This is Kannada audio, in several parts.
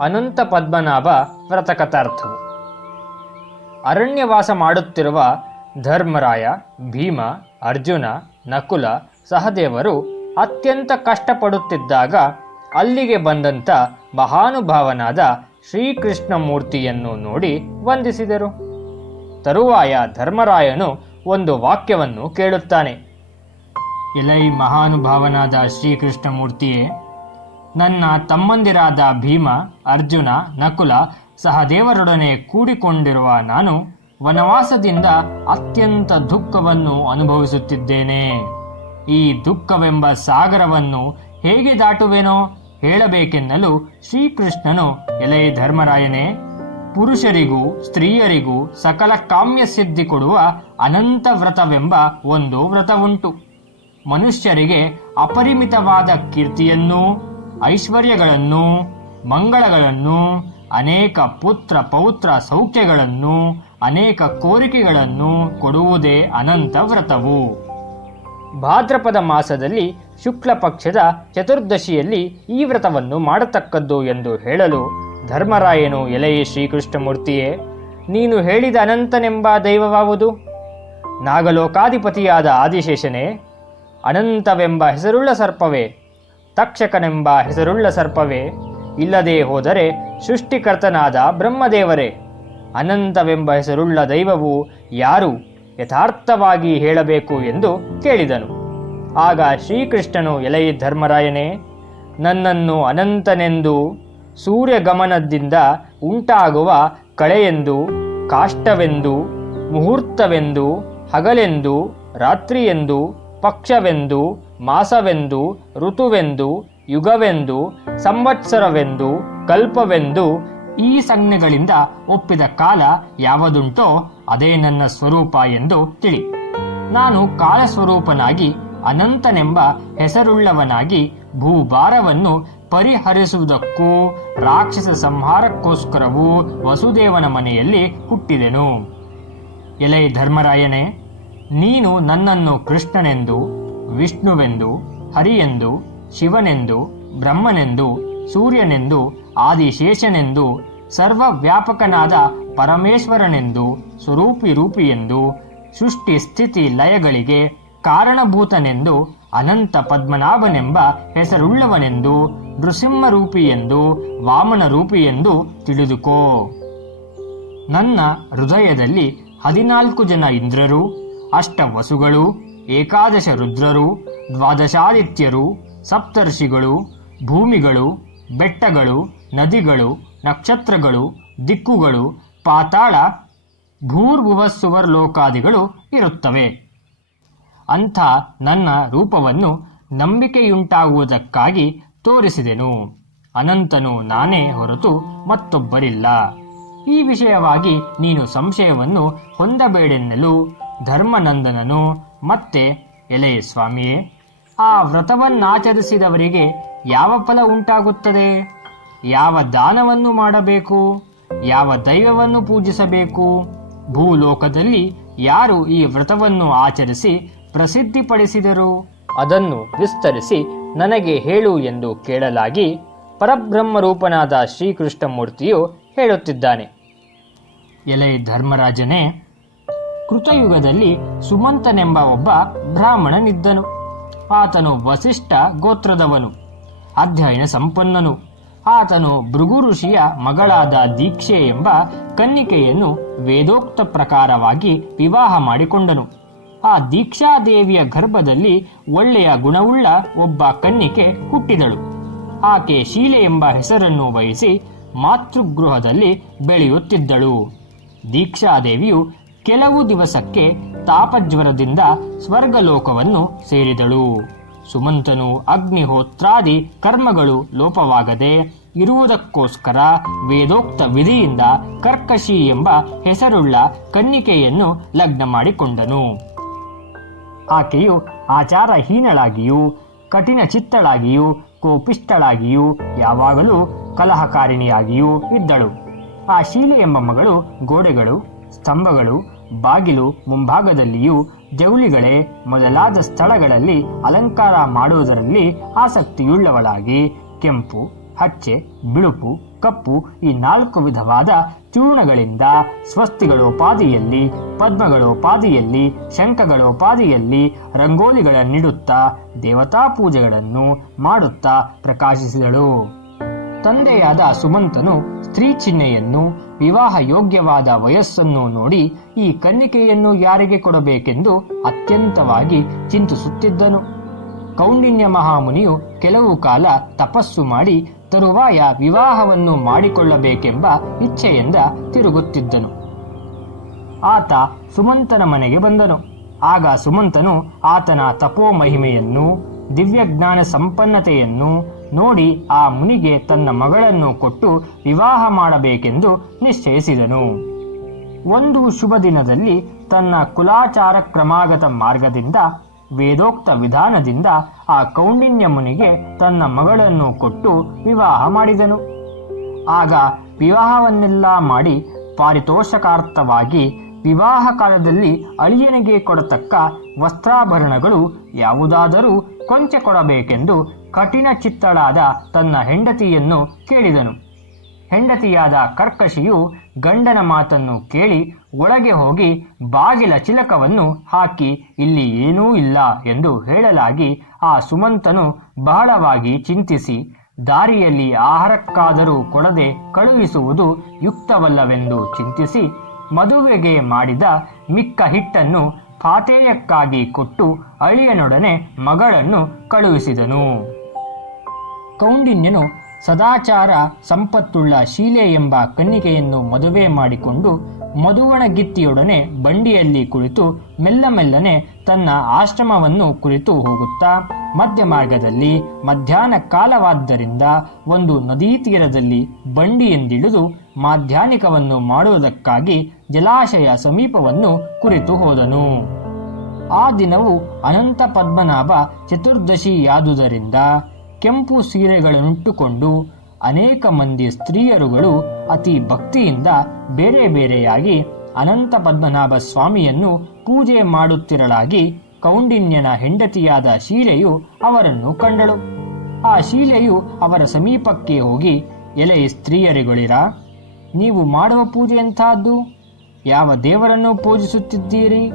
ಅನಂತ ಪದ್ಮನಾಭ ವ್ರತಕಥಾರ್ಥವು. ಅರಣ್ಯವಾಸ ಮಾಡುತ್ತಿರುವ ಧರ್ಮರಾಯ, ಭೀಮ, ಅರ್ಜುನ, ನಕುಲ, ಸಹದೇವರು ಅತ್ಯಂತ ಕಷ್ಟಪಡುತ್ತಿದ್ದಾಗ ಅಲ್ಲಿಗೆ ಬಂದಂಥ ಮಹಾನುಭಾವನಾದ ಶ್ರೀಕೃಷ್ಣ ಮೂರ್ತಿಯನ್ನು ನೋಡಿ ವಂದಿಸಿದರು. ತರುವಾಯ ಧರ್ಮರಾಯನು ಒಂದು ವಾಕ್ಯವನ್ನು ಕೇಳುತ್ತಾನೆ. ಎಲೈ ಮಹಾನುಭಾವನಾದ ಶ್ರೀಕೃಷ್ಣ ಮೂರ್ತಿಯೇ ನನ್ನ ತಮ್ಮಂದಿರಾದ ಭೀಮ, ಅರ್ಜುನ, ನಕುಲ ಸಹದೇವರೊಡನೆ ಕೂಡಿಕೊಂಡಿರುವ ನಾನು ವನವಾಸದಿಂದ ಅತ್ಯಂತ ದುಃಖವನ್ನು ಅನುಭವಿಸುತ್ತಿದ್ದೇನೆ. ಈ ದುಃಖವೆಂಬ ಸಾಗರವನ್ನು ಹೇಗೆ ದಾಟುವೆನೋ ಹೇಳಬೇಕೆನ್ನಲು ಶ್ರೀಕೃಷ್ಣನು, ಎಲೆ ಧರ್ಮರಾಯನೇ, ಪುರುಷರಿಗೂ ಸ್ತ್ರೀಯರಿಗೂ ಸಕಲ ಕಾಮ್ಯ ಸಿದ್ಧಿ ಕೊಡುವ ಅನಂತ ವ್ರತವೆಂಬ ಒಂದು ವ್ರತವುಂಟು. ಮನುಷ್ಯರಿಗೆ ಅಪರಿಮಿತವಾದ ಕೀರ್ತಿಯನ್ನೂ ಐಶ್ವರ್ಯಗಳನ್ನು, ಮಂಗಳಗಳನ್ನು, ಅನೇಕ ಪುತ್ರ ಪೌತ್ರ ಸೌಖ್ಯಗಳನ್ನು, ಅನೇಕ ಕೋರಿಕೆಗಳನ್ನು ಕೊಡುವುದೇ ಅನಂತ ವ್ರತವು. ಭಾದ್ರಪದ ಮಾಸದಲ್ಲಿ ಶುಕ್ಲ ಪಕ್ಷದ ಚತುರ್ದಶಿಯಲ್ಲಿ ಈ ವ್ರತವನ್ನು ಮಾಡತಕ್ಕದ್ದು ಎಂದು ಹೇಳಲು ಧರ್ಮರಾಯನು ಎಲೆಯೇ ಶ್ರೀಕೃಷ್ಣಮೂರ್ತಿಯೇ, ನೀನು ಹೇಳಿದ ಅನಂತನೆಂಬ ದೈವವಾವುದು? ನಾಗಲೋಕಾಧಿಪತಿಯಾದ ಆದಿಶೇಷನೇ, ಅನಂತವೆಂಬ ಹೆಸರುಳ್ಳ ಸರ್ಪವೇ? ತಕ್ಷಕನೆಂಬ ಹೆಸರುಳ್ಳ ಸರ್ಪವೇ, ಇಲ್ಲದೇ ಹೋದರೆ ಸೃಷ್ಟಿಕರ್ತನಾದ ಬ್ರಹ್ಮದೇವರೇ. ಅನಂತವೆಂಬ ಹೆಸರುಳ್ಳ ದೈವವು ಯಾರು? ಯಥಾರ್ಥವಾಗಿ ಹೇಳಬೇಕು ಎಂದು ಕೇಳಿದನು. ಆಗ ಶ್ರೀಕೃಷ್ಣನು ಎಲೆಯ ಧರ್ಮರಾಯನೇ, ನನ್ನನ್ನು ಅನಂತನೆಂದು ಸೂರ್ಯಗಮನದಿಂದ ಉಂಟಾಗುವ ಕಳೆಯೆಂದು, ಕಾಷ್ಟವೆಂದು, ಮುಹೂರ್ತವೆಂದು, ಹಗಲೆಂದು, ರಾತ್ರಿಯೆಂದು, ಪಕ್ಷವೆಂದು ಮಾಸವೆಂದು, ಋತುವೆಂದು, ಯುಗವೆಂದು, ಸಂವತ್ಸರವೆಂದು, ಕಲ್ಪವೆಂದು ಈ ಸಂಜ್ಞೆಗಳಿಂದ ಒಪ್ಪಿದ ಕಾಲ ಯಾವುದುಂಟೋ ಅದೇ ನನ್ನ ಸ್ವರೂಪ ಎಂದು ತಿಳಿ. ನಾನು ಕಾಲಸ್ವರೂಪನಾಗಿ ಅನಂತನೆಂಬ ಹೆಸರುಳ್ಳವನಾಗಿ ಭೂಭಾರವನ್ನು ಪರಿಹರಿಸುವುದಕ್ಕೂ ರಾಕ್ಷಸ ಸಂಹಾರಕ್ಕೋಸ್ಕರವೂ ವಸುದೇವನ ಮನೆಯಲ್ಲಿ ಹುಟ್ಟಿದೆನು. ಎಲೈ ಧರ್ಮರಾಯನೇ, ನೀನು ನನ್ನನ್ನು ಕೃಷ್ಣನೆಂದು ವಿಷ್ಣುವೆಂದು, ಹರಿಯೆಂದು, ಶಿವನೆಂದು, ಬ್ರಹ್ಮನೆಂದು, ಸೂರ್ಯನೆಂದು, ಆದಿಶೇಷನೆಂದು, ಸರ್ವವ್ಯಾಪಕನಾದ ಪರಮೇಶ್ವರನೆಂದು ಸ್ವರೂಪಿ ರೂಪಿಯೆಂದು ಸೃಷ್ಟಿ ಸ್ಥಿತಿ ಲಯಗಳಿಗೆ ಕಾರಣಭೂತನೆಂದು, ಅನಂತ ಪದ್ಮನಾಭನೆಂಬ ಹೆಸರುಳ್ಳವನೆಂದು, ನೃಸಿಂಹರೂಪಿಯೆಂದು ವಾಮನ ರೂಪಿಯೆಂದು ತಿಳಿದುಕೋ. ನನ್ನ ಹೃದಯದಲ್ಲಿ ಹದಿನಾಲ್ಕು ಜನ ಇಂದ್ರರು, ಅಷ್ಟವಸುಗಳು ಏಕಾದಶ ರುದ್ರರು, ದ್ವಾದಶಾದಿತ್ಯರು, ಸಪ್ತರ್ಷಿಗಳು, ಭೂಮಿಗಳು, ಬೆಟ್ಟಗಳು, ನದಿಗಳು, ನಕ್ಷತ್ರಗಳು, ದಿಕ್ಕುಗಳು, ಪಾತಾಳ, ಭೂರ್ಭುವಸ್ಸುವರ್ ಲೋಕಾದಿಗಳು ಇರುತ್ತವೆ. ಅಂಥ ನನ್ನ ರೂಪವನ್ನು ನಂಬಿಕೆಯುಂಟಾಗುವುದಕ್ಕಾಗಿ ತೋರಿಸಿದೆನು. ಅನಂತನು ನಾನೇ ಹೊರತು ಮತ್ತೊಬ್ಬರಿಲ್ಲ. ಈ ವಿಷಯವಾಗಿ ನೀನು ಸಂಶಯವನ್ನು ಹೊಂದಬೇಡೆನ್ನಲು ಧರ್ಮನಂದನನು ಮತ್ತೆ ಎಲೆ ಸ್ವಾಮಿಯೇ, ಆ ವ್ರತವನ್ನಾಚರಿಸಿದವರಿಗೆ ಯಾವ ಫಲ ಉಂಟಾಗುತ್ತದೆ? ಯಾವ ದಾನವನ್ನು ಮಾಡಬೇಕು? ಯಾವ ದೈವವನ್ನು ಪೂಜಿಸಬೇಕು? ಭೂಲೋಕದಲ್ಲಿ ಯಾರು ಈ ವ್ರತವನ್ನು ಆಚರಿಸಿ ಪ್ರಸಿದ್ಧಿಪಡಿಸಿದರು? ಅದನ್ನು ವಿಸ್ತರಿಸಿ ನನಗೆ ಹೇಳು ಎಂದು ಕೇಳಲಾಗಿ ಪರಬ್ರಹ್ಮರೂಪನಾದ ಶ್ರೀಕೃಷ್ಣಮೂರ್ತಿಯು ಹೇಳುತ್ತಿದ್ದಾನೆ. ಎಲೆ ಧರ್ಮರಾಜನೇ ಕೃತಯುಗದಲ್ಲಿ ಸುಮಂತನೆಂಬ ಒಬ್ಬ ಬ್ರಾಹ್ಮಣನಿದ್ದನು. ಆತನು ವಸಿಷ್ಠ ಗೋತ್ರದವನು, ಅಧ್ಯಯನ ಸಂಪನ್ನನು. ಆತನು ಭೃಗು ಋಷಿಯ ಮಗಳಾದ ದೀಕ್ಷೆ ಎಂಬ ಕನ್ನಿಕೆಯನ್ನು ವೇದೋಕ್ತ ಪ್ರಕಾರವಾಗಿ ವಿವಾಹ ಮಾಡಿಕೊಂಡನು. ಆ ದೀಕ್ಷಾದೇವಿಯ ಗರ್ಭದಲ್ಲಿ ಒಳ್ಳೆಯ ಗುಣವುಳ್ಳ ಒಬ್ಬ ಕನ್ನಿಕೆ ಹುಟ್ಟಿದಳು. ಆಕೆ ಶೀಲೆ ಎಂಬ ಹೆಸರನ್ನು ವಹಿಸಿ ಮಾತೃಗೃಹದಲ್ಲಿ ಬೆಳೆಯುತ್ತಿದ್ದಳು. ದೀಕ್ಷಾದೇವಿಯು ಕೆಲವು ದಿವಸಕ್ಕೆ ತಾಪಜ್ವರದಿಂದ ಸ್ವರ್ಗಲೋಕವನ್ನು ಸೇರಿದಳು. ಸುಮಂತನು ಅಗ್ನಿಹೋತ್ರಾದಿ ಕರ್ಮಗಳು ಲೋಪವಾಗದೆ ಇರುವುದಕ್ಕೋಸ್ಕರ ವೇದೋಕ್ತ ವಿಧಿಯಿಂದ ಕರ್ಕಶಿ ಎಂಬ ಹೆಸರುಳ್ಳ ಕನ್ನಿಕೆಯನ್ನು ಲಗ್ನ ಮಾಡಿಕೊಂಡನು. ಆಕೆಯು ಆಚಾರಹೀನಳಾಗಿಯೂ, ಕಠಿಣ ಚಿತ್ತಳಾಗಿಯೂ ಕೋಪಿಷ್ಟಳಾಗಿಯೂ ಯಾವಾಗಲೂ ಕಲಹಕಾರಿಣಿಯಾಗಿಯೂ ಇದ್ದಳು. ಆ ಶೀಲೆ ಎಂಬ ಮಗಳು ಗೋಡೆಗಳು ಸ್ತಂಭಗಳು, ಬಾಗಿಲು ಮುಂಭಾಗದಲ್ಲಿಯೂ ಜೌಳಿಗಳೇ ಮೊದಲಾದ ಸ್ಥಳಗಳಲ್ಲಿ ಅಲಂಕಾರ ಮಾಡುವುದರಲ್ಲಿ ಆಸಕ್ತಿಯುಳ್ಳವಳಾಗಿ. ಕೆಂಪು, ಹಚ್ಚೆ, ಬಿಳುಪು, ಕಪ್ಪು ಈ ನಾಲ್ಕು ವಿಧವಾದ ಚೂರ್ಣಗಳಿಂದ ಸ್ವಸ್ತಿಗಳೋಪಾದಿಯಲ್ಲಿ, ಪದ್ಮಗಳೋಪಾದಿಯಲ್ಲಿ, ಶಂಖಗಳೋಪಾದಿಯಲ್ಲಿ ರಂಗೋಲಿಗಳನ್ನಿಡುತ್ತಾ ದೇವತಾ ಪೂಜೆಗಳನ್ನು ಮಾಡುತ್ತಾ ಪ್ರಕಾಶಿಸಿದಳು. ತಂದೆಯಾದ ಸುಮಂತನು ಸ್ತ್ರೀ ಚಿಹ್ನೆಯನ್ನು, ವಿವಾಹ ಯೋಗ್ಯವಾದ ವಯಸ್ಸನ್ನು ನೋಡಿ ಈ ಕನ್ನಿಕೆಯನ್ನು ಯಾರಿಗೆ ಕೊಡಬೇಕೆಂದು ಅತ್ಯಂತವಾಗಿ ಚಿಂತಿಸುತ್ತಿದ್ದನು. ಕೌಂಡಿನ್ಯ ಮಹಾಮುನಿಯು ಕೆಲವು ಕಾಲ ತಪಸ್ಸು ಮಾಡಿ ತರುವಾಯ ವಿವಾಹವನ್ನು ಮಾಡಿಕೊಳ್ಳಬೇಕೆಂಬ ಇಚ್ಛೆಯಿಂದ ತಿರುಗುತ್ತಿದ್ದನು. ಆತ ಸುಮಂತನ ಮನೆಗೆ ಬಂದನು. ಆಗ ಸುಮಂತನು ಆತನ ತಪೋ ಮಹಿಮೆಯನ್ನು ದಿವ್ಯಜ್ಞಾನ ಸಂಪನ್ನತೆಯನ್ನು ನೋಡಿ ಆ ಮುನಿಗೆ ತನ್ನ ಮಗಳನ್ನು ಕೊಟ್ಟು ವಿವಾಹ ಮಾಡಬೇಕೆಂದು ನಿಶ್ಚಯಿಸಿದನು. ಒಂದು ಶುಭ ದಿನದಲ್ಲಿ ತನ್ನ ಕುಲಾಚಾರ ಕ್ರಮಾಗತ ಮಾರ್ಗದಿಂದ, ವೇದೋಕ್ತ ವಿಧಾನದಿಂದ ಆ ಕೌಂಡಿನ್ಯ ಮುನಿಗೆ ತನ್ನ ಮಗಳನ್ನು ಕೊಟ್ಟು ವಿವಾಹ ಮಾಡಿದನು. ಆಗ ವಿವಾಹವನ್ನೆಲ್ಲ ಮಾಡಿ ಪಾರಿತೋಷಕಾರ್ಥವಾಗಿ ವಿವಾಹ ಕಾಲದಲ್ಲಿ ಅಳಿಯನಿಗೆ ಕೊಡತಕ್ಕ ವಸ್ತ್ರಾಭರಣಗಳು ಯಾವುದಾದರೂ ಕೊಂಚ ಕೊಡಬೇಕೆಂದು ಕಠಿಣ ಚಿತ್ತಳಾದ ತನ್ನ ಹೆಂಡತಿಯನ್ನು ಕೇಳಿದನು. ಹೆಂಡತಿಯಾದ ಕರ್ಕಶಿಯು ಗಂಡನ ಮಾತನ್ನು ಕೇಳಿ ಒಳಗೆ ಹೋಗಿ ಬಾಗಿಲ ಚಿಲಕವನ್ನು ಹಾಕಿ, ಇಲ್ಲಿ ಏನೂ ಇಲ್ಲ ಎಂದು ಹೇಳಲಾಗಿ ಆ ಸುಮಂತನು ಬಹಳವಾಗಿ ಚಿಂತಿಸಿ, ದಾರಿಯಲ್ಲಿ ಆಹಾರಕ್ಕಾದರೂ ಕೊಡದೆ ಕಳುಹಿಸುವುದು ಯುಕ್ತವಲ್ಲವೆಂದು ಚಿಂತಿಸಿ ಮದುವೆಗೆ ಮಾಡಿದ ಮಿಕ್ಕ ಹಿಟ್ಟನ್ನು ಪಾತೇಯಕ್ಕಾಗಿ ಕೊಟ್ಟು ಅಳಿಯನೊಡನೆ ಮಗಳನ್ನು ಕಳುಹಿಸಿದನು. ಕೌಂಡಿನ್ಯನು ಸದಾಚಾರ ಸಂಪತ್ತುಳ್ಳ ಶೀಲೆ ಎಂಬ ಕನ್ನಿಕೆಯನ್ನು ಮದುವೆ ಮಾಡಿಕೊಂಡು ಮಧುವಣಗಿತ್ತಿಯೊಡನೆ ಬಂಡಿಯಲ್ಲಿ ಕುಳಿತು ಮೆಲ್ಲ ಮೆಲ್ಲನೆ ತನ್ನ ಆಶ್ರಮವನ್ನು ಕುರಿತು ಹೋಗುತ್ತಾ ಮಧ್ಯ ಮಾರ್ಗದಲ್ಲಿ ಮಧ್ಯಾಹ್ನ ಕಾಲವಾದ್ದರಿಂದ ಒಂದು ನದೀ ತೀರದಲ್ಲಿ ಬಂಡಿಯೆಂದಿಳಿದು ಮಾಧ್ಯಾನಿಕವನ್ನು ಮಾಡುವುದಕ್ಕಾಗಿ ಜಲಾಶಯ ಸಮೀಪವನ್ನು ಕುರಿತು ಹೋದನು. ಆ ದಿನವು ಅನಂತ ಪದ್ಮನಾಭ ಚತುರ್ದಶಿಯಾದುದರಿಂದ ಕೆಂಪು ಸೀರೆಗಳನ್ನುಟ್ಟುಕೊಂಡು ಅನೇಕ ಮಂದಿ ಸ್ತ್ರೀಯರುಗಳು ಅತಿ ಭಕ್ತಿಯಿಂದ ಬೇರೆ ಬೇರೆಯಾಗಿ ಅನಂತ ಪದ್ಮನಾಭ ಸ್ವಾಮಿಯನ್ನು ಪೂಜೆ ಮಾಡುತ್ತಿರಲಾಗಿ ಕೌಂಡಿನ್ಯನ ಹೆಂಡತಿಯಾದ ಶೀಲೆಯು ಅವರನ್ನು ಕಂಡಳು. ಆ ಶೀಲೆಯು ಅವರ ಸಮೀಪಕ್ಕೆ ಹೋಗಿ, ಎಲೆ ಸ್ತ್ರೀಯರುಗಳಿರಾ? ನೀವು ಮಾಡುವ ಪೂಜೆ ಎಂಥದ್ದು? ಯಾವ ದೇವರನ್ನು ಪೂಜಿಸುತ್ತಿದ್ದೀರಿ?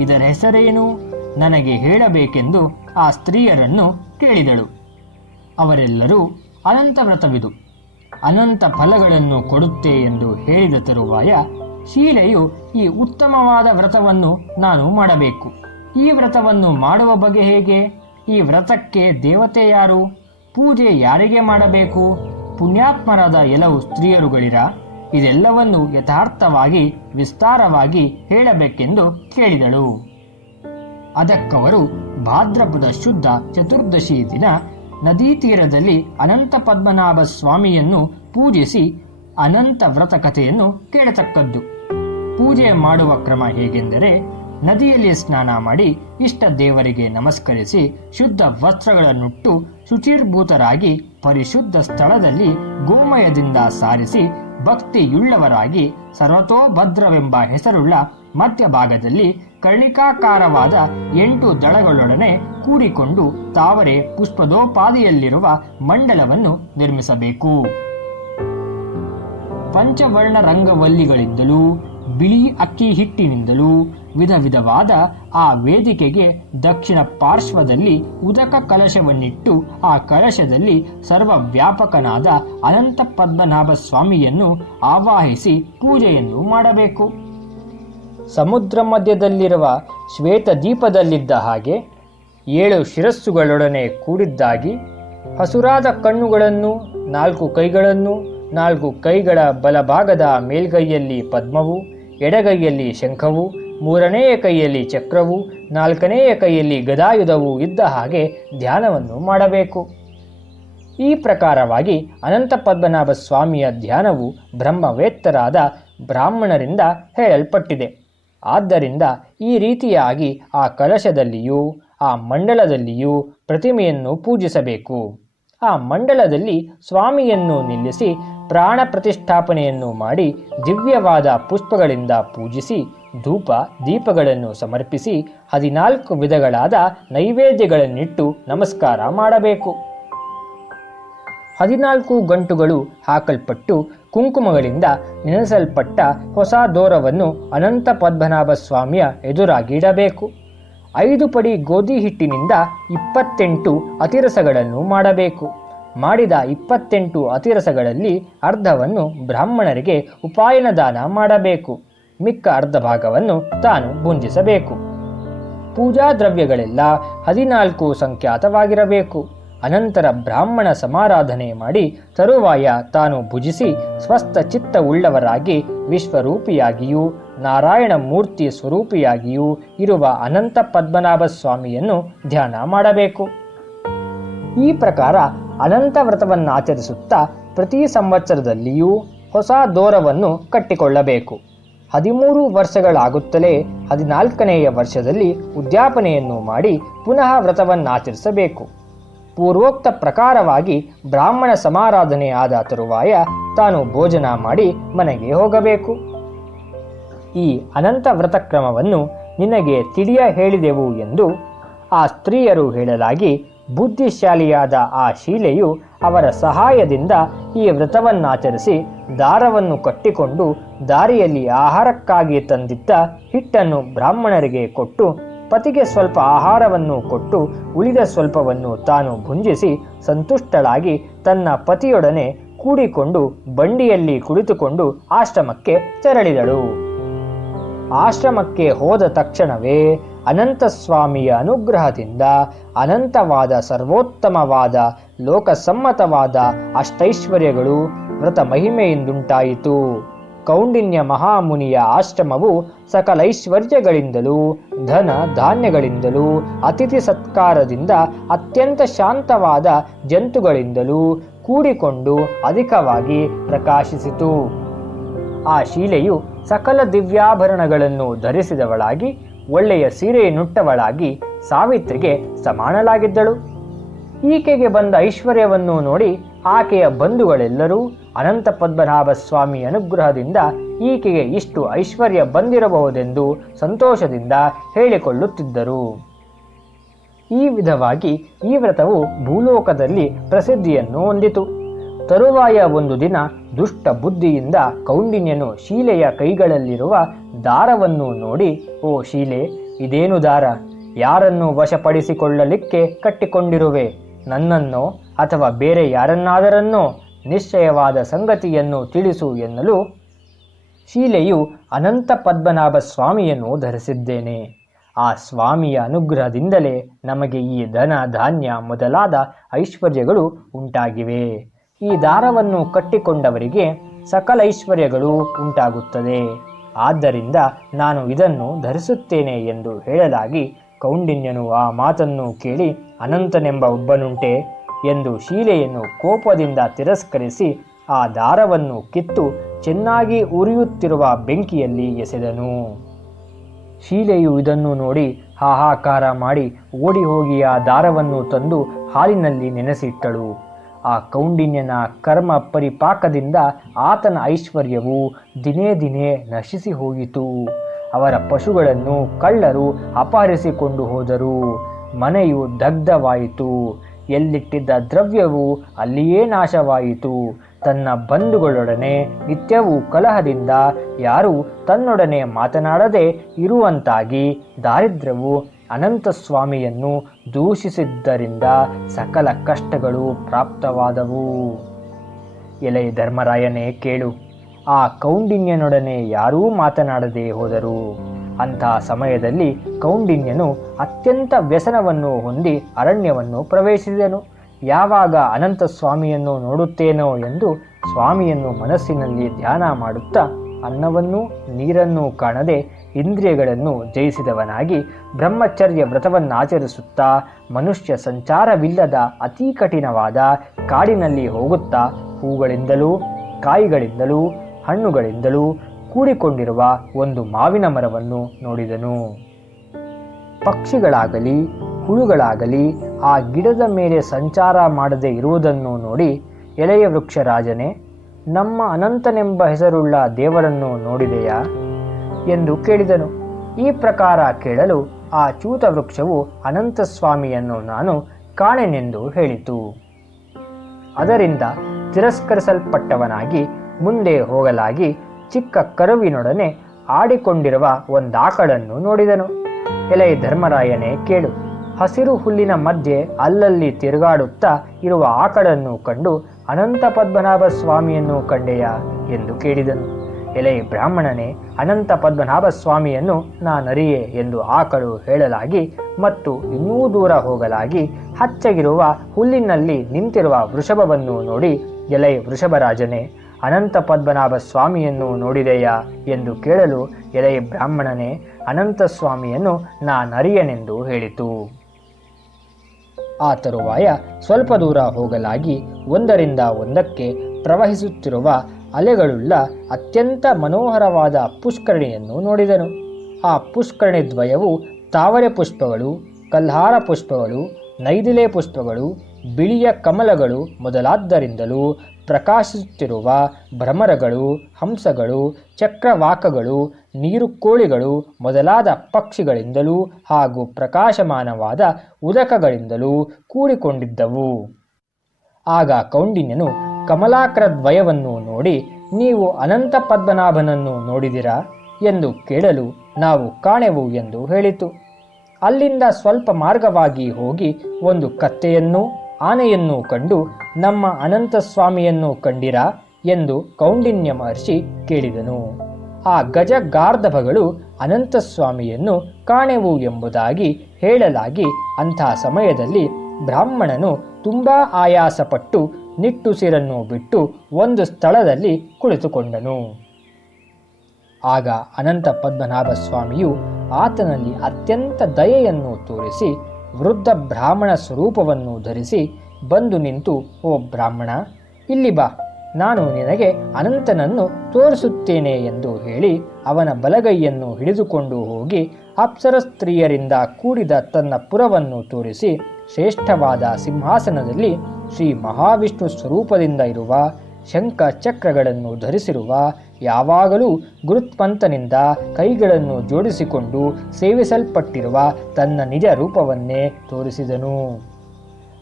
ಇದರ ಹೆಸರೇನು? ನನಗೆ ಹೇಳಬೇಕೆಂದು ಆ ಸ್ತ್ರೀಯರನ್ನು ಕೇಳಿದಳು. ಅವರೆಲ್ಲರೂ ಅನಂತ ವ್ರತವಿದು, ಅನಂತ ಫಲಗಳನ್ನು ಕೊಡುತ್ತೆ ಎಂದು ಹೇಳಿದ ತರುವಾಯ ಶೀಲೆಯು ಈ ಉತ್ತಮವಾದ ವ್ರತವನ್ನು ನಾನು ಮಾಡಬೇಕು. ಈ ವ್ರತವನ್ನು ಮಾಡುವ ಬಗೆ ಹೇಗೆ? ಈ ವ್ರತಕ್ಕೆ ದೇವತೆ ಯಾರು? ಪೂಜೆ ಯಾರಿಗೆ ಮಾಡಬೇಕು? ಪುಣ್ಯಾತ್ಮರಾದ ಕೆಲವು ಸ್ತ್ರೀಯರುಗಳಿರ? ಇದೆಲ್ಲವನ್ನು ಯಥಾರ್ಥವಾಗಿ, ವಿಸ್ತಾರವಾಗಿ ಹೇಳಬೇಕೆಂದು ಕೇಳಿದಳು. ಅದಕ್ಕವರು ಭಾದ್ರಪದ ಶುದ್ಧ ಚತುರ್ದಶಿ ದಿನ ನದೀ ತೀರದಲ್ಲಿ ಅನಂತ ಪದ್ಮನಾಭ ಸ್ವಾಮಿಯನ್ನು ಪೂಜಿಸಿ ಅನಂತ ವ್ರತ ಕಥೆಯನ್ನು ಕೇಳತಕ್ಕದ್ದು. ಪೂಜೆ ಮಾಡುವ ಕ್ರಮ ಹೇಗೆಂದರೆ, ನದಿಯಲ್ಲಿ ಸ್ನಾನ ಮಾಡಿ ಇಷ್ಟ ದೇವರಿಗೆ ನಮಸ್ಕರಿಸಿ ಶುದ್ಧ ವಸ್ತ್ರಗಳನ್ನುಟ್ಟು ಶುಚಿರ್ಭೂತರಾಗಿ ಪರಿಶುದ್ಧ ಸ್ಥಳದಲ್ಲಿ ಗೋಮಯದಿಂದ ಸಾರಿಸಿ ಭಕ್ತಿಯುಳ್ಳವರಾಗಿ ಸರ್ವತೋಭದ್ರವೆಂಬ ಹೆಸರುಳ್ಳ ಮಧ್ಯಭಾಗದಲ್ಲಿ ಕರ್ಣಿಕಾಕಾರವಾದ ಎಂಟು ದಳಗಳೊಡನೆ ಕೂಡಿಕೊಂಡು ತಾವರೆ ಪುಷ್ಪದೋಪಾದಿಯಲ್ಲಿರುವ ಮಂಡಲವನ್ನು ನಿರ್ಮಿಸಬೇಕು. ಪಂಚವರ್ಣ ರಂಗವಲ್ಲಿಗಳಿಂದಲೂ ಬಿಳಿ ಅಕ್ಕಿ ಹಿಟ್ಟಿನಿಂದಲೂ ವಿಧ ವಿಧವಾದ ಆ ವೇದಿಕೆಗೆ ದಕ್ಷಿಣ ಪಾರ್ಶ್ವದಲ್ಲಿ ಉದಕ ಕಲಶವನ್ನಿಟ್ಟು ಆ ಕಲಶದಲ್ಲಿ ಸರ್ವವ್ಯಾಪಕನಾದ ಅನಂತ ಪದ್ಮನಾಭ ಸ್ವಾಮಿಯನ್ನು ಆವಾಹಿಸಿ ಪೂಜೆಯನ್ನು ಮಾಡಬೇಕು. ಸಮುದ್ರ ಮಧ್ಯದಲ್ಲಿರುವ ಶ್ವೇತ ದೀಪದಲ್ಲಿದ್ದ ಹಾಗೆ ಏಳು ಶಿರಸ್ಸುಗಳೊಡನೆ ಕೂಡಿದ್ದಾಗಿ ಹಸುರಾದ ಕಣ್ಣುಗಳನ್ನು, ನಾಲ್ಕು ಕೈಗಳನ್ನು, ನಾಲ್ಕು ಕೈಗಳ ಬಲಭಾಗದ ಮೇಲ್ಗೈಯಲ್ಲಿ ಪದ್ಮವು, ಎಡಗೈಯಲ್ಲಿ ಶಂಖವು, ಮೂರನೆಯ ಕೈಯಲ್ಲಿ ಚಕ್ರವು, ನಾಲ್ಕನೆಯ ಕೈಯಲ್ಲಿ ಗದಾಯುಧವು ಇದ್ದ ಹಾಗೆ ಧ್ಯಾನವನ್ನು ಮಾಡಬೇಕು. ಈ ಪ್ರಕಾರವಾಗಿ ಅನಂತ ಪದ್ಮನಾಭ ಸ್ವಾಮಿಯ ಧ್ಯಾನವು ಬ್ರಹ್ಮವೇತ್ತರಾದ ಬ್ರಾಹ್ಮಣರಿಂದ ಹೇಳಲ್ಪಟ್ಟಿದೆ. ಆದ್ದರಿಂದ ಈ ರೀತಿಯಾಗಿ ಆ ಕಲಶದಲ್ಲಿಯೂ, ಆ ಮಂಡಲದಲ್ಲಿಯೂ ಪ್ರತಿಮೆಯನ್ನು ಪೂಜಿಸಬೇಕು. ಆ ಮಂಡಲದಲ್ಲಿ ಸ್ವಾಮಿಯನ್ನು ನಿಲ್ಲಿಸಿ ಪ್ರಾಣ ಪ್ರತಿಷ್ಠಾಪನೆಯನ್ನು ಮಾಡಿ ದಿವ್ಯವಾದ ಪುಷ್ಪಗಳಿಂದ ಪೂಜಿಸಿ, ಧೂಪ, ದೀಪಗಳನ್ನು ಸಮರ್ಪಿಸಿ ಹದಿನಾಲ್ಕು ವಿಧಗಳಾದ ನೈವೇದ್ಯಗಳನ್ನಿಟ್ಟು ನಮಸ್ಕಾರ ಮಾಡಬೇಕು. ಹದಿನಾಲ್ಕು ಗಂಟುಗಳು ಹಾಕಲ್ಪಟ್ಟು ಕುಂಕುಮಗಳಿಂದ ನೆನೆಸಲ್ಪಟ್ಟ ಹೊಸ ದೋರವನ್ನು ಅನಂತ ಪದ್ಮನಾಭ ಸ್ವಾಮಿಯ ಎದುರಾಗಿ ಇಡಬೇಕು. ಐದು ಪಡಿ ಗೋಧಿ ಹಿಟ್ಟಿನಿಂದ ಇಪ್ಪತ್ತೆಂಟು ಅತಿರಸಗಳನ್ನು ಮಾಡಬೇಕು. ಮಾಡಿದ ಇಪ್ಪತ್ತೆಂಟು ಅತಿರಸಗಳಲ್ಲಿ ಅರ್ಧವನ್ನು ಬ್ರಾಹ್ಮಣರಿಗೆ ಉಪಾಯನ ದಾನ ಮಾಡಬೇಕು. ಮಿಕ್ಕ ಅರ್ಧ ಭಾಗವನ್ನು ತಾನು ಭುಂಜಿಸಬೇಕು. ಪೂಜಾ ದ್ರವ್ಯಗಳೆಲ್ಲ ಹದಿನಾಲ್ಕು ಸಂಖ್ಯಾತವಾಗಿರಬೇಕು. ಅನಂತರ ಬ್ರಾಹ್ಮಣ ಸಮಾರಾಧನೆ ಮಾಡಿ ತರುವಾಯ ತಾನು ಭುಜಿಸಿ ಸ್ವಸ್ಥ ಚಿತ್ತವುಳ್ಳವರಾಗಿ ವಿಶ್ವರೂಪಿಯಾಗಿಯೂ, ನಾರಾಯಣ ಮೂರ್ತಿ ಸ್ವರೂಪಿಯಾಗಿಯೂ ಇರುವ ಅನಂತ ಪದ್ಮನಾಭ ಸ್ವಾಮಿಯನ್ನು ಧ್ಯಾನ ಮಾಡಬೇಕು. ಈ ಪ್ರಕಾರ ಅನಂತ ವ್ರತವನ್ನು ಆಚರಿಸುತ್ತಾ ಪ್ರತಿ ಸಂವತ್ಸರದಲ್ಲಿಯೂ ಹೊಸ ದೋರವನ್ನು ಕಟ್ಟಿಕೊಳ್ಳಬೇಕು. ಹದಿಮೂರು ವರ್ಷಗಳಾಗುತ್ತಲೇ ಹದಿನಾಲ್ಕನೆಯ ವರ್ಷದಲ್ಲಿ ಉದ್ಯಾಪನೆಯನ್ನು ಮಾಡಿ ಪುನಃ ವ್ರತವನ್ನಾಚರಿಸಬೇಕು. ಪೂರ್ವೋಕ್ತ ಪ್ರಕಾರವಾಗಿ ಬ್ರಾಹ್ಮಣ ಸಮಾರಾಧನೆ ಆದ ತರುವಾಯ ತಾನು ಭೋಜನ ಮಾಡಿ ಮನೆಗೆ ಹೋಗಬೇಕು. ಈ ಅನಂತ ವ್ರತಕ್ರಮವನ್ನು ನಿನಗೆ ತಿಳಿಯ ಹೇಳಿದೆವು ಎಂದು ಆ ಸ್ತ್ರೀಯರು ಹೇಳಲಾಗಿ ಬುದ್ಧಿಶಾಲಿಯಾದ ಆ ಶೀಲೆಯು ಅವರ ಸಹಾಯದಿಂದ ಈ ವ್ರತವನ್ನಾಚರಿಸಿ ದಾರವನ್ನು ಕಟ್ಟಿಕೊಂಡು ದಾರಿಯಲ್ಲಿ ಆಹಾರಕ್ಕಾಗಿ ತಂದಿದ್ದ ಹಿಟ್ಟನ್ನು ಬ್ರಾಹ್ಮಣರಿಗೆ ಕೊಟ್ಟು ಪತಿಗೆ ಸ್ವಲ್ಪ ಆಹಾರವನ್ನು ಕೊಟ್ಟು ಉಳಿದ ಸ್ವಲ್ಪವನ್ನು ತಾನು ಭುಂಜಿಸಿ ಸಂತುಷ್ಟಳಾಗಿ ತನ್ನ ಪತಿಯೊಡನೆ ಕೂಡಿಕೊಂಡು ಬಂಡಿಯಲ್ಲಿ ಕುಳಿತುಕೊಂಡು ಆಶ್ರಮಕ್ಕೆ ತೆರಳಿದಳು. ಆಶ್ರಮಕ್ಕೆ ಹೋದ ತಕ್ಷಣವೇ ಅನಂತಸ್ವಾಮಿಯ ಅನುಗ್ರಹದಿಂದ ಅನಂತವಾದ ಸರ್ವೋತ್ತಮವಾದ, ಲೋಕಸಮ್ಮತವಾದ ಅಷ್ಟೈಶ್ವರ್ಯಗಳು ವ್ರತ ಮಹಿಮೆಯಿಂದುಂಟಾಯಿತು. ಕೌಂಡಿನ್ಯ ಮಹಾಮುನಿಯ ಆಶ್ರಮವು ಸಕಲೈಶ್ವರ್ಯಗಳಿಂದಲೂ ಧನ ಧಾನ್ಯಗಳಿಂದಲೂ, ಅತಿಥಿ ಸತ್ಕಾರದಿಂದ ಅತ್ಯಂತ ಶಾಂತವಾದ ಜಂತುಗಳಿಂದಲೂ ಕೂಡಿಕೊಂಡು ಅಧಿಕವಾಗಿ ಪ್ರಕಾಶಿಸಿತು. ಆ ಶೀಲೆಯು ಸಕಲ ದಿವ್ಯಾಭರಣಗಳನ್ನು ಧರಿಸಿದವಳಾಗಿ, ಒಳ್ಳೆಯ ಸೀರೆಯನ್ನುಟ್ಟವಳಾಗಿ ಸಾವಿತ್ರಿಗೆ ಸಮಾನಲಾಗಿದ್ದಳು ಈಕೆಗೆ ಬಂದ ಐಶ್ವರ್ಯವನ್ನು ನೋಡಿ ಆಕೆಯ ಬಂಧುಗಳೆಲ್ಲರೂ ಅನಂತ ಪದ್ಮನಾಭ ಸ್ವಾಮಿ ಅನುಗ್ರಹದಿಂದ ಈಕೆಗೆ ಇಷ್ಟು ಐಶ್ವರ್ಯ ಬಂದಿರಬಹುದೆಂದು ಸಂತೋಷದಿಂದ ಹೇಳಿಕೊಳ್ಳುತ್ತಿದ್ದರು. ಈ ವಿಧವಾಗಿ ಈ ವ್ರತವು ಭೂಲೋಕದಲ್ಲಿ ಪ್ರಸಿದ್ಧಿಯನ್ನು ಹೊಂದಿತು. ತರುವಾಯ ಒಂದು ದಿನ ದುಷ್ಟ ಬುದ್ಧಿಯಿಂದ ಕೌಂಡಿನ್ಯನು ಶೀಲೆಯ ಕೈಗಳಲ್ಲಿರುವ ದಾರವನ್ನು ನೋಡಿ, ಓ ಶೀಲೆ, ಇದೇನು ದಾರ? ಯಾರನ್ನು ವಶಪಡಿಸಿಕೊಳ್ಳಲಿಕ್ಕೆ ಕಟ್ಟಿಕೊಂಡಿರುವೆ? ನನ್ನನ್ನೋ ಅಥವಾ ಬೇರೆ ಯಾರನ್ನಾದರನ್ನೋ ನಿಶ್ಚಯವಾದ ಸಂಗತಿಯನ್ನು ತಿಳಿಸು ಎನ್ನಲು ಶೀಲೆಯು ಅನಂತ ಪದ್ಮನಾಭ ಸ್ವಾಮಿಯನ್ನು ಧರಿಸಿದ್ದೇನೆ. ಆ ಸ್ವಾಮಿಯ ಅನುಗ್ರಹದಿಂದಲೇ ನಮಗೆ ಈ ಧನ ಧಾನ್ಯ ಮೊದಲಾದ ಐಶ್ವರ್ಯಗಳು ಉಂಟಾಗಿವೆ. ಈ ದಾರವನ್ನು ಕಟ್ಟಿಕೊಂಡವರಿಗೆ ಸಕಲ ಐಶ್ವರ್ಯಗಳು ಉಂಟಾಗುತ್ತದೆ. ಆದ್ದರಿಂದ ನಾನು ಇದನ್ನು ಧರಿಸುತ್ತೇನೆ ಎಂದು ಹೇಳಲಾಗಿ ಕೌಂಡಿನ್ಯನು ಆ ಮಾತನ್ನು ಕೇಳಿ ಅನಂತನೆಂಬ ಒಬ್ಬನುಂಟೆ ಎಂದು ಶೀಲೆಯನ್ನು ಕೋಪದಿಂದ ತಿರಸ್ಕರಿಸಿ ಆ ದಾರವನ್ನು ಕಿತ್ತು ಚೆನ್ನಾಗಿ ಉರಿಯುತ್ತಿರುವ ಬೆಂಕಿಯಲ್ಲಿ ಎಸೆದನು. ಶೀಲೆಯು ಇದನ್ನು ನೋಡಿ ಹಾಹಾಕಾರ ಮಾಡಿ ಓಡಿ ಹೋಗಿ ಆ ದಾರವನ್ನು ತಂದು ಹಾಲಿನಲ್ಲಿ ನೆನೆಸಿಟ್ಟಳು. ಆ ಕೌಂಡಿನ್ಯನ ಕರ್ಮ ಪರಿಪಾಕದಿಂದ ಆತನ ಐಶ್ವರ್ಯವು ದಿನೇ ದಿನೇ ನಶಿಸಿ ಹೋಯಿತು ಅವರ ಪಶುಗಳನ್ನು ಕಳ್ಳರು ಅಪಹರಿಸಿಕೊಂಡು ಹೋದರು. ಮನೆಯು ದಗ್ಧವಾಯಿತು. ಎಲ್ಲಿಟ್ಟಿದ್ದ ದ್ರವ್ಯವು ಅಲ್ಲಿಯೇ ನಾಶವಾಯಿತು. ತನ್ನ ಬಂಧುಗಳೊಡನೆ ನಿತ್ಯವೂ ಕಲಹದಿಂದ ಯಾರೂ ತನ್ನೊಡನೆ ಮಾತನಾಡದೆ ಇರುವಂತಾಗಿ ದಾರಿದ್ರ್ಯವು ಅನಂತಸ್ವಾಮಿಯನ್ನು ದೂಷಿಸಿದ್ದರಿಂದ ಸಕಲ ಕಷ್ಟಗಳು ಪ್ರಾಪ್ತವಾದವು. ಎಲೆ ಧರ್ಮರಾಯನೇ ಕೇಳು, ಆ ಕೌಂಡಿನ್ಯನೊಡನೆ ಯಾರೂ ಮಾತನಾಡದೆ ಹೋದರು. ಅಂತಹ ಸಮಯದಲ್ಲಿ ಕೌಂಡಿನ್ಯನು ಅತ್ಯಂತ ವ್ಯಸನವನ್ನು ಹೊಂದಿ ಅರಣ್ಯವನ್ನು ಪ್ರವೇಶಿಸಿದನು. ಯಾವಾಗ ಅನಂತ ಸ್ವಾಮಿಯನ್ನು ನೋಡುತ್ತೇನೋ ಎಂದು ಸ್ವಾಮಿಯನ್ನು ಮನಸ್ಸಿನಲ್ಲಿ ಧ್ಯಾನ ಮಾಡುತ್ತಾ ಅನ್ನವನ್ನು ನೀರನ್ನೂ ಕಾಣದೆ ಇಂದ್ರಿಯಗಳನ್ನು ಜಯಿಸಿದವನಾಗಿ ಬ್ರಹ್ಮಚರ್ಯ ವ್ರತವನ್ನಾಚರಿಸುತ್ತಾ ಮನುಷ್ಯ ಸಂಚಾರವಿಲ್ಲದ ಅತೀ ಕಠಿಣವಾದ ಕಾಡಿನಲ್ಲಿ ಹೋಗುತ್ತಾ ಹೂಗಳಿಂದಲೂ, ಕಾಯಿಗಳಿಂದಲೂ, ಹಣ್ಣುಗಳಿಂದಲೂ ಕೂಡಿಕೊಂಡಿರುವ ಒಂದು ಮಾವಿನ ಮರವನ್ನು ನೋಡಿದನು. ಪಕ್ಷಿಗಳಾಗಲಿ, ಹುಳುಗಳಾಗಲಿ, ಆ ಗಿಡದ ಮೇಲೆ ಸಂಚಾರ ಮಾಡದೆ ಇರುವುದನ್ನು ನೋಡಿ ಎಲೆಯ ವೃಕ್ಷರಾಜನೇ, ನಮ್ಮ ಅನಂತನೆಂಬ ಹೆಸರುಳ್ಳ ದೇವರನ್ನು ನೋಡಿದೆಯಾ ಎಂದು ಕೇಳಿದನು. ಈ ಪ್ರಕಾರ ಕೇಳಲು ಆ ಚೂತ ವೃಕ್ಷವು ಅನಂತಸ್ವಾಮಿಯನ್ನು ನಾನು ಕಾಣೆನೆಂದು ಹೇಳಿತು. ಅದರಿಂದ ತಿರಸ್ಕರಿಸಲ್ಪಟ್ಟವನಾಗಿ ಮುಂದೆ ಹೋಗಲಾಗಿ ಚಿಕ್ಕ ಕರುವಿನೊಡನೆ ಆಡಿಕೊಂಡಿರುವ ಒಂದಾಕಳನ್ನು ನೋಡಿದನು. ಎಲೆ ಧರ್ಮರಾಯನೇ ಕೇಳು, ಹಸಿರು ಹುಲ್ಲಿನ ಮಧ್ಯೆ ಅಲ್ಲಲ್ಲಿ ತಿರುಗಾಡುತ್ತಾ ಇರುವ ಆಕಳನ್ನು ಕಂಡು ಅನಂತ ಪದ್ಮನಾಭ ಸ್ವಾಮಿಯನ್ನು ಕಂಡೆಯ ಎಂದು ಕೇಳಿದನು. ಎಲೆ ಬ್ರಾಹ್ಮಣನೇ, ಅನಂತ ಪದ್ಮನಾಭ ಸ್ವಾಮಿಯನ್ನು ನಾನರಿಯೆ ಎಂದು ಆಕಳು ಹೇಳಲಾಗಿ ಮತ್ತು ಇನ್ನೂ ದೂರ ಹೋಗಲಾಗಿ ಹಚ್ಚಗಿರುವ ಹುಲ್ಲಿನಲ್ಲಿ ನಿಂತಿರುವ ವೃಷಭವನ್ನು ನೋಡಿ ಎಲೆ ವೃಷಭರಾಜನೇ ಅನಂತ ಪದ್ಮನಾಭ ಸ್ವಾಮಿಯನ್ನು ನೋಡಿದೆಯಾ ಎಂದು ಕೇಳಲು ಎಲೆ ಬ್ರಾಹ್ಮಣನೇ ಅನಂತ ಸ್ವಾಮಿಯನ್ನು ನಾನರಿಯನೆಂದು ಹೇಳಿತು. ಆ ತರುವಾಯ ಸ್ವಲ್ಪ ದೂರ ಹೋಗಲಾಗಿ ಒಂದರಿಂದ ಒಂದಕ್ಕೆ ಪ್ರವಹಿಸುತ್ತಿರುವ ಅಲೆಗಳುಳ್ಳ ಅತ್ಯಂತ ಮನೋಹರವಾದ ಪುಷ್ಕರಣಿಯನ್ನು ನೋಡಿದನು. ಆ ಪುಷ್ಕರಣಿ ದ್ವಯವು ತಾವರೆ ಪುಷ್ಪಗಳು, ಕಲ್ಹಾರ ಪುಷ್ಪಗಳು, ನೈದಿಲೆ ಪುಷ್ಪಗಳು, ಬಿಳಿಯ ಕಮಲಗಳು ಮೊದಲಾದ್ದರಿಂದಲೂ ಪ್ರಕಾಶಿಸುತ್ತಿರುವ ಭ್ರಮರಗಳು, ಹಂಸಗಳು, ಚಕ್ರವಾಕಗಳು ನೀರು ಕೋಳಿಗಳು ಮೊದಲಾದ ಪಕ್ಷಿಗಳಿಂದಲೂ ಹಾಗೂ ಪ್ರಕಾಶಮಾನವಾದ ಉದಕಗಳಿಂದಲೂ ಕೂಡಿಕೊಂಡಿದ್ದವು. ಆಗ ಕೌಂಡಿನ್ಯನು ಕಮಲಾಕ್ರ ದ್ವಯವನ್ನು ನೋಡಿ, ನೀವು ಅನಂತ ಪದ್ಮನಾಭನನ್ನು ನೋಡಿದಿರಾ? ಎಂದು ಕೇಳಲು ನಾವು ಕಾಣೆವು ಎಂದು ಹೇಳಿತು. ಅಲ್ಲಿಂದ ಸ್ವಲ್ಪ ಮಾರ್ಗವಾಗಿ ಹೋಗಿ ಒಂದು ಕತ್ತೆಯನ್ನು ಆನೆಯನ್ನು ಕಂಡು ನಮ್ಮ ಅನಂತ ಸ್ವಾಮಿಯನ್ನು ಕಂಡಿರಾ ಎಂದು ಕೌಂಡಿನ್ಯ ಮಹರ್ಷಿ ಕೇಳಿದನು. ಆ ಗಜ ಗಾರ್ಧಭಗಳು ಅನಂತಸ್ವಾಮಿಯನ್ನು ಕಾಣೆವು ಎಂಬುದಾಗಿ ಹೇಳಲಾಗಿ ಅಂಥ ಸಮಯದಲ್ಲಿ ಬ್ರಾಹ್ಮಣನು ತುಂಬ ಆಯಾಸಪಟ್ಟು ನಿಟ್ಟುಸಿರನ್ನು ಬಿಟ್ಟು ಒಂದು ಸ್ಥಳದಲ್ಲಿ ಕುಳಿತುಕೊಂಡನು. ಆಗ ಅನಂತ ಪದ್ಮನಾಭ ಸ್ವಾಮಿಯು ಆತನಲ್ಲಿ ಅತ್ಯಂತ ದಯೆಯನ್ನು ತೋರಿಸಿ, ವೃದ್ಧ ಬ್ರಾಹ್ಮಣ ಸ್ವರೂಪವನ್ನು ಧರಿಸಿ ಬಂದು ನಿಂತು, ಓ ಬ್ರಾಹ್ಮಣ, ಇಲ್ಲಿ ಬಾ. ನಾನು ನಿನಗೆ ಅನಂತನನ್ನು ತೋರಿಸುತ್ತೇನೆ ಎಂದು ಹೇಳಿ ಅವನ ಬಲಗೈಯನ್ನು ಹಿಡಿದುಕೊಂಡು ಹೋಗಿ ಅಪ್ಸರ ಸ್ತ್ರೀಯರಿಂದ ಕೂಡಿದ ತನ್ನ ಪುರವನ್ನು ತೋರಿಸಿ, ಶ್ರೇಷ್ಠವಾದ ಸಿಂಹಾಸನದಲ್ಲಿ ಶ್ರೀ ಮಹಾವಿಷ್ಣು ಸ್ವರೂಪದಿಂದ ಇರುವ ಶಂಖ ಚಕ್ರಗಳನ್ನು ಧರಿಸಿರುವ, ಯಾವಾಗಲೂ ಗುರುತ್ಪಂತನಿಂದ ಕೈಗಳನ್ನು ಜೋಡಿಸಿಕೊಂಡು ಸೇವಿಸಲ್ಪಟ್ಟಿರುವ ತನ್ನ ನಿಜ ರೂಪವನ್ನೇ ತೋರಿಸಿದನು.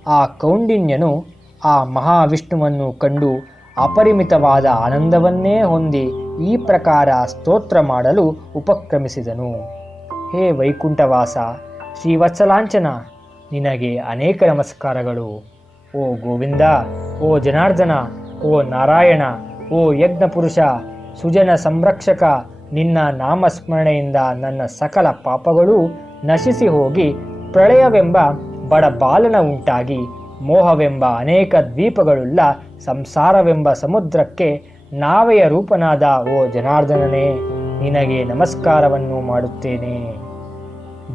ಆ ಕೌಂಡಿನ್ಯನು ಆ ಮಹಾವಿಷ್ಣುವನ್ನು ಕಂಡು ಅಪರಿಮಿತವಾದ ಆನಂದವನ್ನೇ ಹೊಂದಿ ಈ ಪ್ರಕಾರ ಸ್ತೋತ್ರ ಮಾಡಲು ಉಪಕ್ರಮಿಸಿದನು. ಹೇ ವೈಕುಂಠವಾಸ, ಶ್ರೀವತ್ಸಲಾಂಚನ, ನಿನಗೆ ಅನೇಕ ನಮಸ್ಕಾರಗಳು. ಓ ಗೋವಿಂದ, ಓ ಜನಾರ್ದನ, ಓ ನಾರಾಯಣ, ಓ ಯಜ್ಞಪುರುಷ, ಸುಜನ ಸಂರಕ್ಷಕ, ನಿನ್ನ ನಾಮಸ್ಮರಣೆಯಿಂದ ನನ್ನ ಸಕಲ ಪಾಪಗಳೂ ನಶಿಸಿ ಹೋಗಿ ಪ್ರಳಯವೆಂಬ ಬಡ ಬಾಲನ ಉಂಟಾಗಿ ಮೋಹವೆಂಬ ಅನೇಕ ದ್ವೀಪಗಳುಳ್ಳ ಸಂಸಾರವೆಂಬ ಸಮುದ್ರಕ್ಕೆ ನಾವೆಯ ರೂಪನಾದ ಓ ಜನಾರ್ದನನೇ, ನಿನಗೆ ನಮಸ್ಕಾರವನ್ನು ಮಾಡುತ್ತೇನೆ.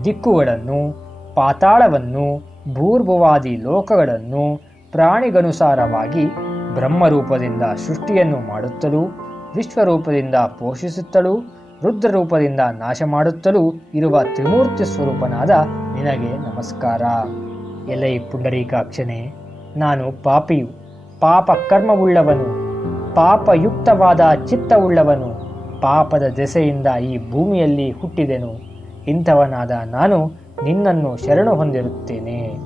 ದಿಕ್ಕುಗಳನ್ನು, ಪಾತಾಳವನ್ನು, ಭೂರ್ಭವಾದಿ ಲೋಕಗಳನ್ನು ಪ್ರಾಣಿಗನುಸಾರವಾಗಿ ಬ್ರಹ್ಮರೂಪದಿಂದ ಸೃಷ್ಟಿಯನ್ನು ಮಾಡುತ್ತಲೂ, ವಿಶ್ವರೂಪದಿಂದ ಪೋಷಿಸುತ್ತಲೂ ರುದ್ರರೂಪದಿಂದ ನಾಶ ಮಾಡುತ್ತಲೂ ಇರುವ ತ್ರಿಮೂರ್ತಿ ಸ್ವರೂಪನಾದ ನಿನಗೆ ನಮಸ್ಕಾರ. ಎಲೈ ಪುಂಡರೀಕಾಕ್ಷನೇ, ನಾನು ಪಾಪಿಯು, ಪಾಪ ಕರ್ಮವುಳ್ಳವನು, ಪಾಪಯುಕ್ತವಾದ ಚಿತ್ತವುಳ್ಳವನು, ಪಾಪದ ದೆಸೆಯಿಂದ ಈ ಭೂಮಿಯಲ್ಲಿ ಹುಟ್ಟಿದೆನು, ಇಂಥವನಾದ ನಾನು ನಿನ್ನನ್ನು ಶರಣು ಹೊಂದಿರುತ್ತೇನೆ.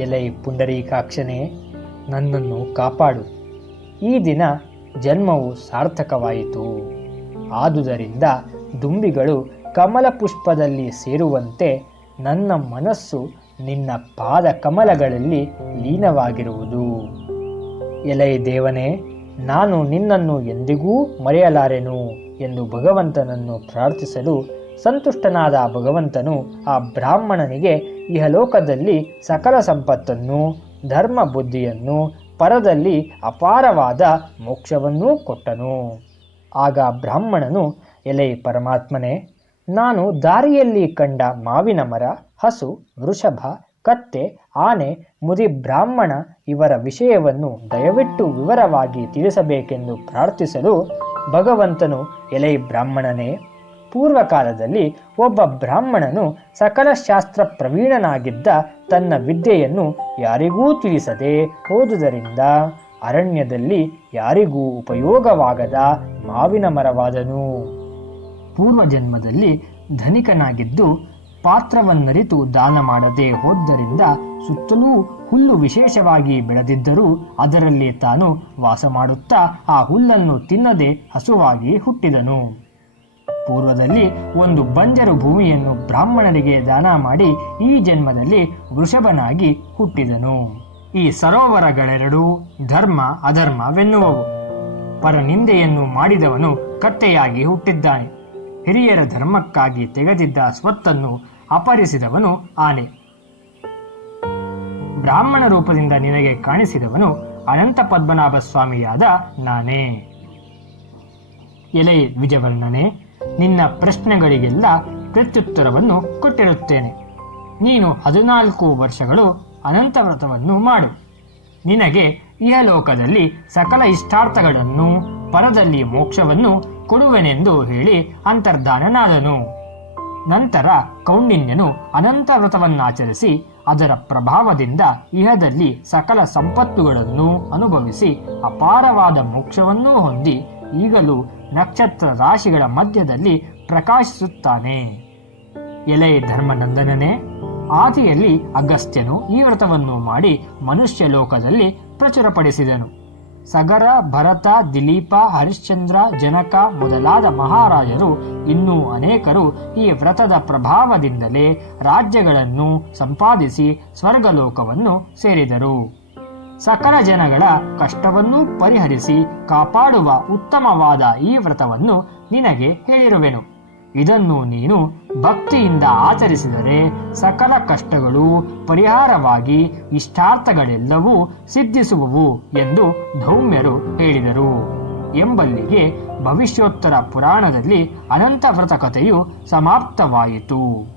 ಎಲೈ ಪುಂಡರೀಕಾಕ್ಷನೇ, ನನ್ನನ್ನು ಕಾಪಾಡು. ಈ ದಿನ ಜನ್ಮವು ಸಾರ್ಥಕವಾಯಿತು. ಆದುದರಿಂದ ದುಂಬಿಗಳು ಕಮಲ ಪುಷ್ಪದಲ್ಲಿ ಸೇರುವಂತೆ ನನ್ನ ಮನಸ್ಸು ನಿನ್ನ ಪಾದ ಕಮಲಗಳಲ್ಲಿ ಲೀನವಾಗಿರುವುದು. ಎಲೈ ದೇವನೇ, ನಾನು ನಿನ್ನನ್ನು ಎಂದಿಗೂ ಮರೆಯಲಾರೆನು ಎಂದು ಭಗವಂತನನ್ನು ಪ್ರಾರ್ಥಿಸಲು ಸಂತುಷ್ಟನಾದ ಭಗವಂತನು ಆ ಬ್ರಾಹ್ಮಣನಿಗೆ ಇಹಲೋಕದಲ್ಲಿ ಸಕಲ ಸಂಪತ್ತನ್ನು, ಧರ್ಮ ಬುದ್ಧಿಯನ್ನು, ಪರದಲ್ಲಿ ಅಪಾರವಾದ ಮೋಕ್ಷವನ್ನೂ ಕೊಟ್ಟನು. ಆಗ ಬ್ರಾಹ್ಮಣನು, ಎಲೆ ಪರಮಾತ್ಮನೇ, ನಾನು ದಾರಿಯಲ್ಲಿ ಕಂಡ ಮಾವಿನ ಮರ, ಹಸು, ವೃಷಭ, ಕತ್ತೆ, ಆನೆ, ಮುದಿ ಬ್ರಾಹ್ಮಣ ಇವರ ವಿಷಯವನ್ನು ದಯವಿಟ್ಟು ವಿವರವಾಗಿ ತಿಳಿಸಬೇಕೆಂದು ಪ್ರಾರ್ಥಿಸಲು ಭಗವಂತನು, ಎಲೆ ಬ್ರಾಹ್ಮಣನೇ, ಪೂರ್ವಕಾಲದಲ್ಲಿ ಒಬ್ಬ ಬ್ರಾಹ್ಮಣನು ಸಕಲ ಶಾಸ್ತ್ರ ಪ್ರವೀಣನಾಗಿದ್ದ ತನ್ನ ವಿದ್ಯೆಯನ್ನು ಯಾರಿಗೂ ತಿಳಿಸದೆ ಹೋದುದರಿಂದ ಅರಣ್ಯದಲ್ಲಿ ಯಾರಿಗೂ ಉಪಯೋಗವಾಗದ ಮಾವಿನ ಮರವಾದನು. ಪೂರ್ವಜನ್ಮದಲ್ಲಿ ಧನಿಕನಾಗಿದ್ದು ಪಾತ್ರವನ್ನರಿತು ದಾನ ಮಾಡದೆ ಹೋದ್ದರಿಂದ ಸುತ್ತಲೂ ಹುಲ್ಲು ವಿಶೇಷವಾಗಿ ಬೆಳೆದಿದ್ದರೂ ಅದರಲ್ಲಿ ತಾನು ವಾಸ ಮಾಡುತ್ತಾ ಆ ಹುಲ್ಲನ್ನು ತಿನ್ನದೆ ಹಸುವಾಗಿ ಹುಟ್ಟಿದನು. ಪೂರ್ವದಲ್ಲಿ ಒಂದು ಬಂಜರು ಭೂಮಿಯನ್ನು ಬ್ರಾಹ್ಮಣರಿಗೆ ದಾನ ಮಾಡಿ ಈ ಜನ್ಮದಲ್ಲಿ ವೃಷಭನಾಗಿ ಹುಟ್ಟಿದನು. ಈ ಸರೋವರಗಳೆರಡೂ ಧರ್ಮ, ಅಧರ್ಮವೆನ್ನುವವು. ಪರನಿಂದೆಯನ್ನು ಮಾಡಿದವನು ಕತ್ತೆಯಾಗಿ ಹುಟ್ಟಿದ್ದಾನೆ. ಹಿರಿಯರ ಧರ್ಮಕ್ಕಾಗಿ ತೆಗೆದಿದ್ದ ಸ್ವತ್ತನ್ನು ಅಪಹರಿಸಿದವನು ಆನೆ. ಬ್ರಾಹ್ಮಣ ರೂಪದಿಂದ ನಿನಗೆ ಕಾಣಿಸಿದವನು ಅನಂತ ಪದ್ಮನಾಭ ಸ್ವಾಮಿಯಾದ ನಾನೇ. ಎಲೆ ವಿಜಯವರ್ಣನೆ ನಿನ್ನ ಪ್ರಶ್ನೆಗಳಿಗೆಲ್ಲ ಪ್ರತ್ಯುತ್ತರವನ್ನು ಕೊಟ್ಟಿರುತ್ತೇನೆ. ನೀನು ಹದಿನಾಲ್ಕು ವರ್ಷಗಳು ಅನಂತ ವ್ರತವನ್ನು ಮಾಡು. ನಿನಗೆ ಇಹಲೋಕದಲ್ಲಿ ಸಕಲ ಇಷ್ಟಾರ್ಥಗಳನ್ನು, ಪರದಲ್ಲಿ ಮೋಕ್ಷವನ್ನು ಕೊಡುವೆನೆಂದು ಹೇಳಿ ಅಂತರ್ಧಾನನಾದನು. ನಂತರ ಕೌಂಡಿನ್ಯನು ಅನಂತ ವ್ರತವನ್ನಾಚರಿಸಿ ಅದರ ಪ್ರಭಾವದಿಂದ ಇಹದಲ್ಲಿ ಸಕಲ ಸಂಪತ್ತುಗಳನ್ನು ಅನುಭವಿಸಿ ಅಪಾರವಾದ ಮೋಕ್ಷವನ್ನೂ ಹೊಂದಿ ಈಗಲೂ ನಕ್ಷತ್ರ ರಾಶಿಗಳ ಮಧ್ಯದಲ್ಲಿ ಪ್ರಕಾಶಿಸುತ್ತಾನೆ. ಎಲೆ ಧರ್ಮನಂದನನೇ ಆದಿಯಲ್ಲಿ ಅಗಸ್ತ್ಯನು ಈ ವ್ರತವನ್ನು ಮಾಡಿ ಮನುಷ್ಯ ಲೋಕದಲ್ಲಿ ಪ್ರಚುರಪಡಿಸಿದನು. ಸಗರ, ಭರತ, ದಿಲೀಪ, ಹರಿಶ್ಚಂದ್ರ, ಜನಕ ಮೊದಲಾದ ಮಹಾರಾಜರು ಇನ್ನೂ ಅನೇಕರು ಈ ವ್ರತದ ಪ್ರಭಾವದಿಂದಲೇ ರಾಜ್ಯಗಳನ್ನು ಸಂಪಾದಿಸಿ ಸ್ವರ್ಗಲೋಕವನ್ನು ಸೇರಿದರು. ಸಕಲ ಜನಗಳ ಕಷ್ಟವನ್ನೂ ಪರಿಹರಿಸಿ ಕಾಪಾಡುವ ಉತ್ತಮವಾದ ಈ ವ್ರತವನ್ನು ನಿನಗೆ ಹೇಳಿರುವೆನು. ಇದನ್ನು ನೀನು ಭಕ್ತಿಯಿಂದ ಆಚರಿಸಿದರೆ ಸಕಲ ಕಷ್ಟಗಳು ಪರಿಹಾರವಾಗಿ ಇಷ್ಟಾರ್ಥಗಳೆಲ್ಲವೂ ಸಿದ್ಧಿಸುವವು ಎಂದು ಧೌಮ್ಯರು ಹೇಳಿದರು. ಎಂಬಲ್ಲಿಗೆ ಭವಿಷ್ಯೋತ್ತರ ಪುರಾಣದಲ್ಲಿ ಅನಂತ ವ್ರತ ಕಥೆಯು ಸಮಾಪ್ತವಾಯಿತು.